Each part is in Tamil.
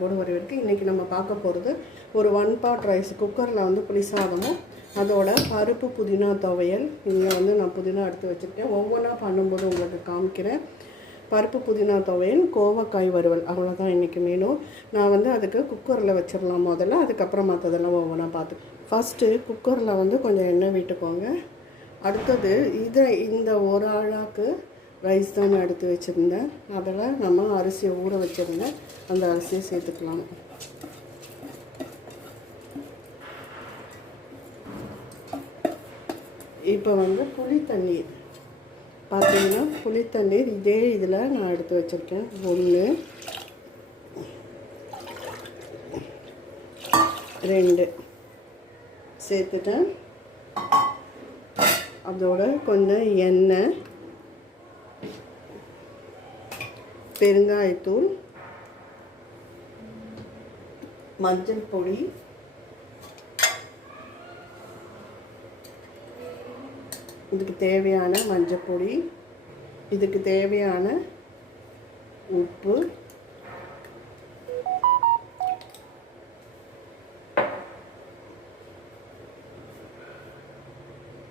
அன்போடு வரவேற்கு இன்றைக்கி நம்ம பார்க்க போகிறது ஒரு ஒன் பாட் ரைஸ் குக்கரில் வந்து புளி சாதமும் அதோட பருப்பு புதினா துவையல். இங்கே வந்து நான் புதினா எடுத்து வச்சுருக்கேன். ஒவ்வொன்றா பண்ணும்போது உங்களுக்கு காமிக்கிறேன். பருப்பு புதினா துவையல் கோவக்காய் வறுவல் அவ்வளோதான் இன்றைக்கி மெனு நான் வந்து அதுக்கு குக்கரில் வச்சிடலாம் முதல்ல. அதுக்கப்புறம் மற்றதெல்லாம் ஒவ்வொன்றா பார்த்து ஃபஸ்ட்டு குக்கரில் வந்து கொஞ்சம் எண்ணெய் விட்டுக்கோங்க. அடுத்தது இதை இந்த ஒரு ஆளாக்கு ரைஸ் தானே எடுத்து வச்சுருந்தேன். அதில் நம்ம அரிசியை ஊற வச்சுருந்தேன் அந்த அரிசியை சேர்த்துக்கலாம். இப்போ வந்து புளி தண்ணீர். பார்த்தீங்கன்னா புளி தண்ணீர் இதே இதில் நான் எடுத்து வச்சுருக்கேன். ஒன்று ரெண்டு சேர்த்துட்டேன். அதோட கொஞ்சம் எண்ணெய் பெருங்காயத்தூள் மஞ்சள் பொடி இதுக்கு தேவையான மஞ்சள் பொடி இதுக்கு தேவையான உப்பு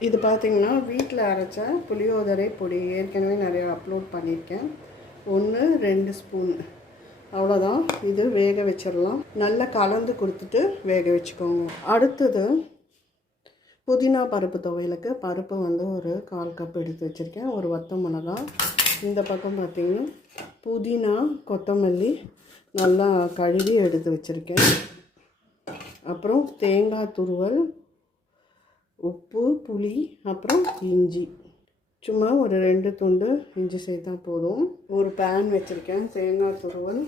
இது பார்த்தீங்கன்னா வீட்டில் அரைச்ச புளியோதரை பொடி ஏற்கனவே நிறையா அப்லோட் பண்ணியிருக்கேன். ஒன்று ரெண்டு ஸ்பூன். அவ்வளோதான் இது வேக வச்சிடலாம். நல்லா கலந்து கொடுத்துட்டு வேக வச்சுக்கோங்க. அடுத்தது புதினா பருப்பு துவையலுக்கு பருப்பு வந்து ஒரு கால் கப் எடுத்து வச்சுருக்கேன். ஒரு வத்த மிளகா. இந்த பக்கம் பார்த்திங்கன்னா புதினா கொத்தமல்லி நல்லா கழுவி எடுத்து வச்சுருக்கேன். அப்புறம் தேங்காய் துருவல் உப்பு புளி அப்புறம் இஞ்சி. சும்மா ஒரு ரெண்டு துண்டு இஞ்சி சேர்த்தா போதும். ஒரு பேன் வச்சுருக்கேன். தேங்காய் துருவல்.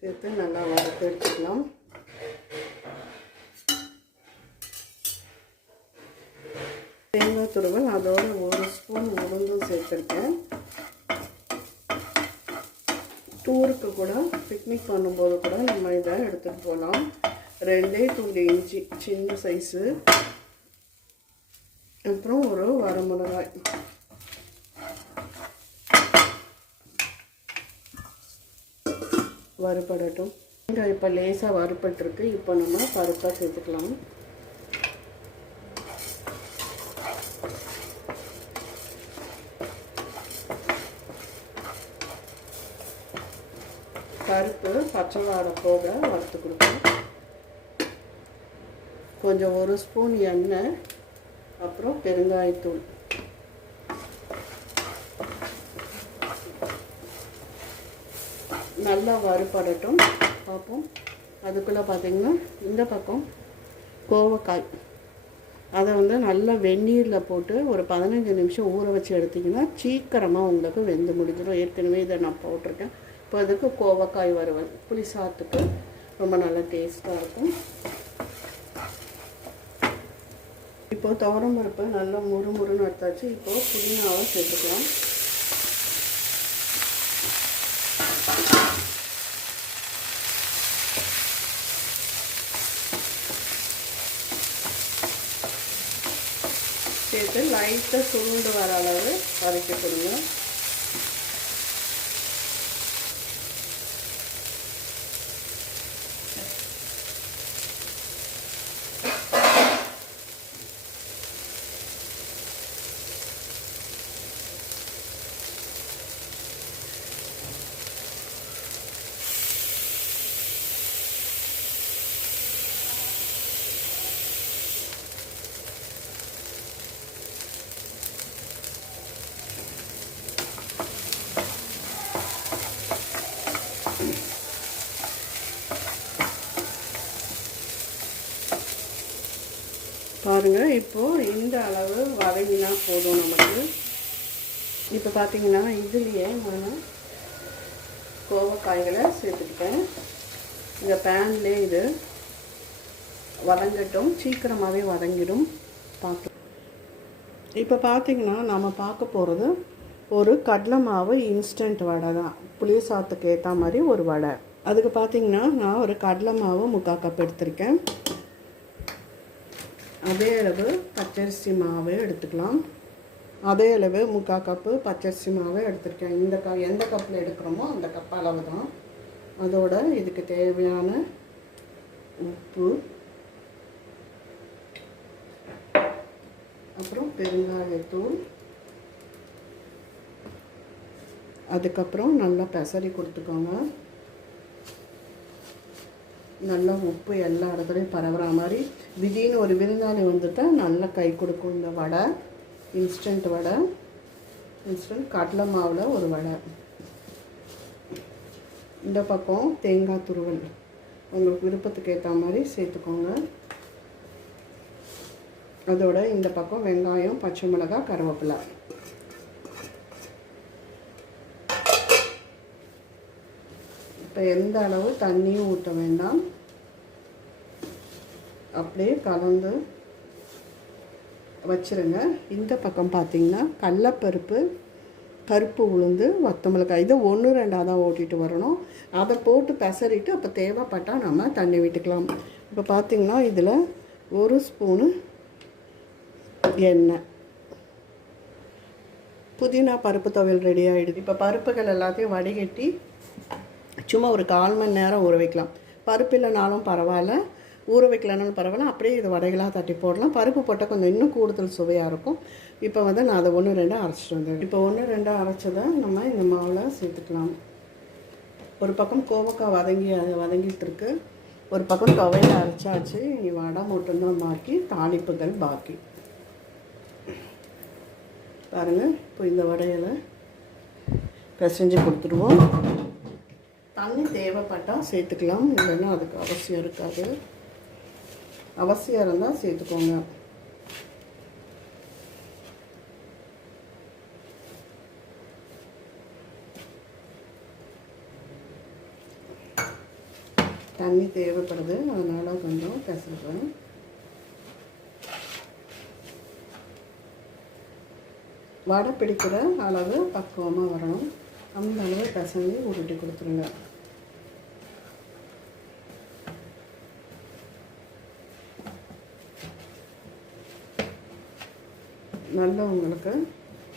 சேர்த்து நல்லா வறுத்து எடுத்துக்கலாம். தேங்காய் துருவல் அதோட ஒரு ஸ்பூன் உளுந்தும் சேர்த்துருக்கேன். டூருக்கு கூட பிக்னிக் பண்ணும்போது கூட நம்ம இதை எடுத்துகிட்டு போகலாம். ரெண்டே துண்டு இஞ்சி சின்ன சைஸு அப்புறம் ஒரு வரமிளகாய் வறுபடட்டும். வெங்காயம் இப்போ லேசாக வறுபட்டுருக்கு. இப்போ நம்ம பருப்பாக சேர்த்துக்கலாம். பருப்பு பச்சை வாடை போக வறுத்து கொடுக்கணும். கொஞ்சம் ஒரு ஸ்பூன் எண்ணெய். அப்புறம் பெருங்காயத்தூள் நல்லா வறுபடட்டும். பார்ப்போம். அதுக்குள்ளே பார்த்திங்கன்னா இந்த பக்கம் கோவக்காய். அதை வந்து நல்லா வெந்நீரில் போட்டு ஒரு பதினஞ்சு நிமிஷம் ஊற வச்சு எடுத்திங்கன்னா சீக்கிரமாக உங்களுக்கு வெந்து முடிஞ்சிடும். ஏற்கனவே இதை நான் போட்டிருக்கேன். இப்போ அதுக்கு கோவக்காய் வறுவல். புளி சாத்துக்கு ரொம்ப நல்லா டேஸ்ட்டாக இருக்கும். இப்போது துவரம் பருப்பு நல்லா முறு முறுன்னு எடுத்தாச்சு. இப்போது புதினாவை சேர்த்துக்கலாம். சேர்த்து லைட்டாக சுருண்டு வர அளவு வதக்கி கொடுங்க பாருங்கள் இப்போது இந்த அளவு வதங்கினா போதும் நமக்கு. இப்போ பார்த்தீங்கன்னா இதுலேயே நான் கோவக்காய்களை சேர்த்துக்கிட்டேன். இந்த பேன்லேயே இது வதங்கட்டும் சீக்கிரமாகவே வதங்கிடும். பார்க்கலாம் இப்போ பார்த்தீங்கன்னா நம்ம பார்க்க போகிறது ஒரு கடலை மாவு இன்ஸ்டன்ட் வடை தான். புளி சாத்துக்கு ஏற்ற மாதிரி ஒரு வடை. அதுக்கு பார்த்தீங்கன்னா நான் ஒரு கடலை மாவு முக்கால் கப் எடுத்திருக்கேன். அதே அளவு பச்சரிசி மாவு எடுத்துக்கலாம். அதே அளவு முக்கால் கப்பு பச்சரிசி மாவு எடுத்திருக்கேன். இந்த க எந்த கப்பில் எடுக்கிறோமோ அந்த கப் அளவு தான் அதோட இதுக்கு தேவையான உப்பு அப்புறம் பெருங்காயத்தூள் அதுக்கப்புறம் நல்லா பெசரி கொடுத்துக்கோங்க. நல்லா உப்பு எல்லா இடத்துலையும் பரவுற மாதிரி. திடீர்னு ஒரு விருந்தாளி வந்துட்டால் நல்லா கை கொடுக்கும் இந்த வடை. இன்ஸ்டன்ட் வடை. இன்ஸ்டன்ட் கடலை மாவில் ஒரு வடை. இந்த பக்கம் தேங்காய் துருவல். உங்களுக்கு விருப்பத்துக்கு ஏற்ற மாதிரி சேர்த்துக்கோங்க. அதோட இந்த பக்கம் வெங்காயம் பச்சை மிளகாய் கருவேப்பிலை. இப்போ எந்த அளவு தண்ணியும் ஊற்ற வேண்டாம். அப்படியே கலந்து வச்சுருங்க. இந்த பக்கம் பார்த்தீங்கன்னா கடலப்பருப்பு கருப்பு உளுந்து வத்தமிளகாய். இதை ஒன்று ரெண்டாக தான் ஓட்டிட்டு வரணும். அதை போட்டு பெசரிட்டு அப்போ தேவைப்பட்டால் நம்ம தண்ணி விட்டுக்கலாம். இப்போ பார்த்தீங்கன்னா இதில் ஒரு ஸ்பூனு எண்ணெய். புதினா பருப்பு துவையல் ரெடி ஆகிடுது இப்போ பருப்புகள் எல்லாத்தையும் வடிகட்டி சும்மா ஒரு கால் மணி நேரம் ஊற வைக்கலாம். பருப்பு இல்லைனாலும் பரவாயில்ல. ஊற வைக்கலனாலும் பரவாயில்ல. அப்படியே இது வடைகளாக தட்டி போடலாம். பருப்பு போட்டால் கொஞ்சம் இன்னும் கூடுதல் சுவையாக இருக்கும். இப்போ வந்து நான் அதை ஒன்று ரெண்டாக அரைச்சிட்டு வந்தேன். இப்போ ஒன்று ரெண்டாக அரைச்சதை நம்ம இந்த மாவில் சேர்த்துக்கலாம். ஒரு பக்கம் கோவக்காய் வதங்கி அதை வதங்கிட்டு இருக்கு. ஒரு பக்கம் துவையில் அரைச்சாச்சு. இனி வடை மட்டும்தான் பாக்கி தாளிப்புகள் பாக்கி. பாருங்கள் இப்போ இந்த வடையில் பிசைஞ்சு கொடுத்துருவோம் தண்ணி தேவைப்பட்டால் சேர்த்துக்கலாம். இல்லைன்னா அதுக்கு அவசியம் இருக்காது. அவசியம் இருந்தால் சேர்த்துக்கோங்க. தண்ணி தேவைப்படுது. அதனால் கொஞ்சம் பிசைறேன். வடை பிடிக்கிற அளவு பக்குவமாக வரணும். அந்த அளவு பிசைஞ்சு உருட்டி கொடுத்துருங்க. நல்லா உங்களுக்கு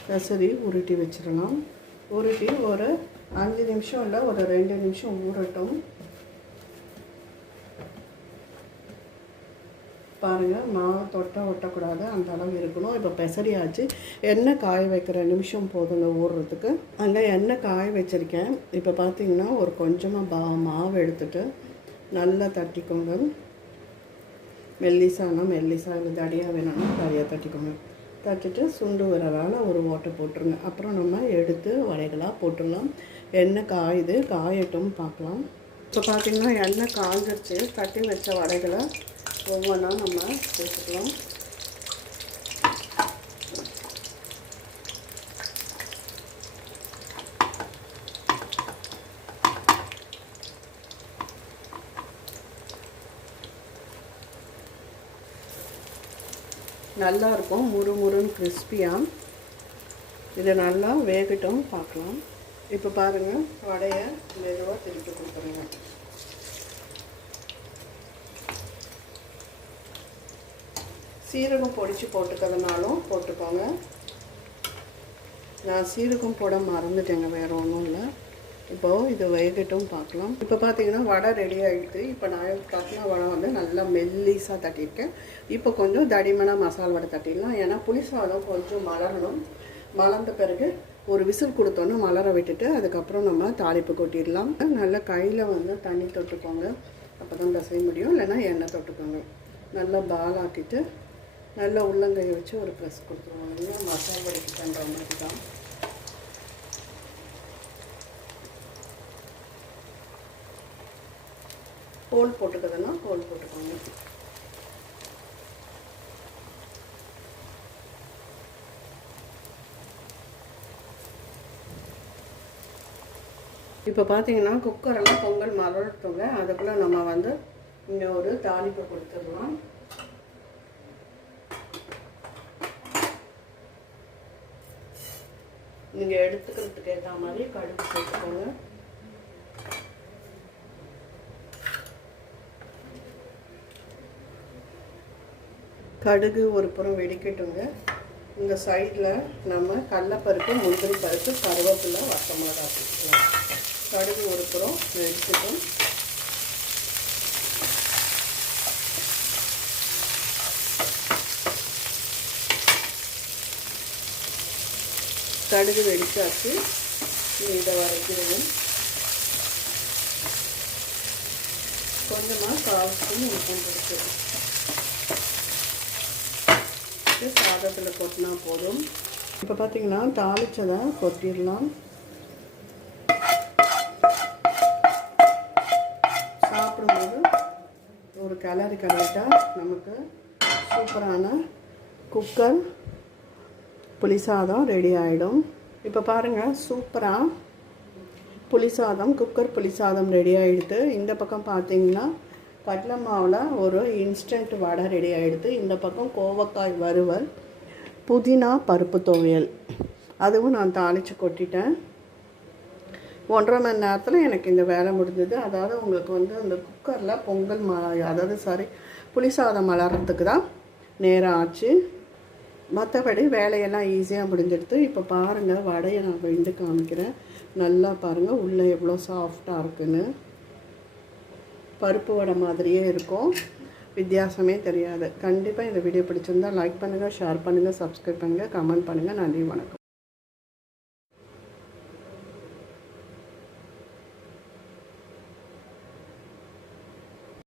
கசரி உருட்டி வச்சிடலாம். உருட்டி ஒரு அஞ்சு நிமிஷம் இல்லை ஒரு ரெண்டு நிமிஷம் ஊறட்டும். பாருங்கள் மாவு தொட்ட ஒட்டக்கூடாது அந்த அளவு இருக்கணும். இப்போ பெசரியாச்சு. எண்ணெய் காய வைக்கிற நிமிஷம் போதுங்க ஊறுறதுக்கு அங்கே எண்ணெய் காய வச்சுருக்கேன். இப்போ பார்த்தீங்கன்னா ஒரு கொஞ்சமாக பா மாவு எடுத்துட்டு நல்லா தட்டிக்கோங்க. மெல்லிசானா மெல்லிசா இல்லை தடியாக வேணும்னா தடியாக தட்டிக்கோங்க. தைச்சிட்டு சுண்டு வரதால் ஒரு ஓட்டை போட்டுருங்க. அப்புறம் நம்ம எடுத்து வடைகளாக போட்டுடலாம். எண்ணெய் காயுது காயட்டும் பார்க்கலாம். இப்போ பார்த்திங்கன்னா எண்ணெய் காஞ்சிருச்சு. தட்டி வச்ச வடைகளை ஒவ்வொன்றா நம்ம சேர்த்துக்கலாம். நல்லாயிருக்கும். முறு முறுன்னு கிறிஸ்பியாக இதை நல்லா வேகட்டும் பார்க்கலாம். இப்போ பாருங்கள் வடையை மெதுவாக திருப்பி கொடுக்குறேங்க சீரகம் பொடிச்சு போட்டுக்கிறதுனாலும் போட்டுக்கோங்க. நான் சீரகம் போட மறந்துட்டேங்க வேறு ஒன்றும் இல்லை. இப்போது இது வேகட்டும் பார்க்கலாம். இப்போ பார்த்தீங்கன்னா வடை ரெடி ஆகிடுது இப்போ நான் காட்டின வடை வந்து நல்லா மெல்லிஸாக தட்டியிருக்கேன். இப்போ கொஞ்சம் தடிமனாக மசாலா வடை தட்டிடலாம். ஏன்னா புளி சாதம் கொஞ்சம் மலரணும். மலர்ந்த பிறகு ஒரு விசில் கொடுத்தோன்னு மலர விட்டுட்டு அதுக்கப்புறம் நம்ம தாளிப்பு கொட்டிடலாம். நல்லா கையில் வந்து தண்ணி தொட்டுக்கோங்க. அப்போ தான் பிசைய முடியும். இல்லைன்னா எண்ணெய் தொட்டுக்கோங்க. நல்லா பால் ஆக்கிட்டு நல்லா உள்ளங்கையை வச்சு ஒரு ப்ரெஸ் கொடுத்துருவோம். இல்லையா மசாலா வடைக்கு பண்ணுற மாதிரி தான். ஹோல் போட்டுக்கிறதுனா ஹோல் போட்டுக்கோங்க. இப்போ பார்த்தீங்கன்னா குக்கரெல்லாம் பொங்கல் மலர்த்துங்க அதுக்குள்ளே நம்ம வந்து இங்கே ஒரு தாளிப்பு கொடுத்துடலாம். நீங்கள் எடுத்துக்கிறதுக்கு ஏற்ற மாதிரி கடுகு போட்டுக்கோங்க. கடுகு ஒரு புறம் வெடிக்கட்டுங்க. இந்த சைடில் நம்ம கடலப்பருப்பு முந்திரி பருப்பு கருவேப்பிலை வசமாக சேர்த்துக்கலாம் கடுகு ஒரு புறம் வெடிச்சிட்டோம் கடுகு வெடிச்சாச்சு. இதை வரைக்கிறோம் கொஞ்சமாக கால் ஸ்பூன் உப்பு இது சாதத்தில் கொட்டினா போதும். இப்போ பார்த்தீங்கன்னா தாளிச்சதை கொட்டிடலாம். சாப்பிடும்போது ஒரு கிளறி கிளறிட்டா நமக்கு சூப்பரான குக்கர் புளி சாதம் ரெடி ஆகிடும் இப்போ பாருங்கள் சூப்பராக புளி சாதம் குக்கர் புளி சாதம் ரெடி ஆகிடுது இந்த பக்கம் பார்த்தீங்கன்னா கடலை மாவில் ஒரு இன்ஸ்டன்ட் வடை ரெடி ஆகிடுது இந்த பக்கம் கோவக்காய் வறுவல் புதினா பருப்பு துவையல். அதுவும் நான் தாளித்து கொட்டிட்டேன். ஒன்றரை மணி நேரத்தில் எனக்கு இந்த வேலை முடிஞ்சது. அதாவது உங்களுக்கு வந்து அந்த குக்கரில் பொங்கல் ம அதாவது சாரி புளிசாதம் மலர்றதுக்கு தான் நேரம் ஆச்சு. மற்றபடி வேலையெல்லாம் ஈஸியாக முடிஞ்சிடுது. இப்போ பாருங்கள் வடையை நான் வெந்து காமிக்கிறேன். நல்லா பாருங்கள் உள்ளே எவ்வளோ சாஃப்டாக இருக்குன்னு. பருப்பு வடை மாதிரியே இருக்கும். வித்தியாசமே தெரியாது. கண்டிப்பாக இந்த வீடியோ பிடிச்சிருந்தா லைக் பண்ணுங்கள் ஷேர் பண்ணுங்கள் சப்ஸ்கிரைப் பண்ணுங்கள் கமெண்ட் பண்ணுங்கள் நன்றி வணக்கம்.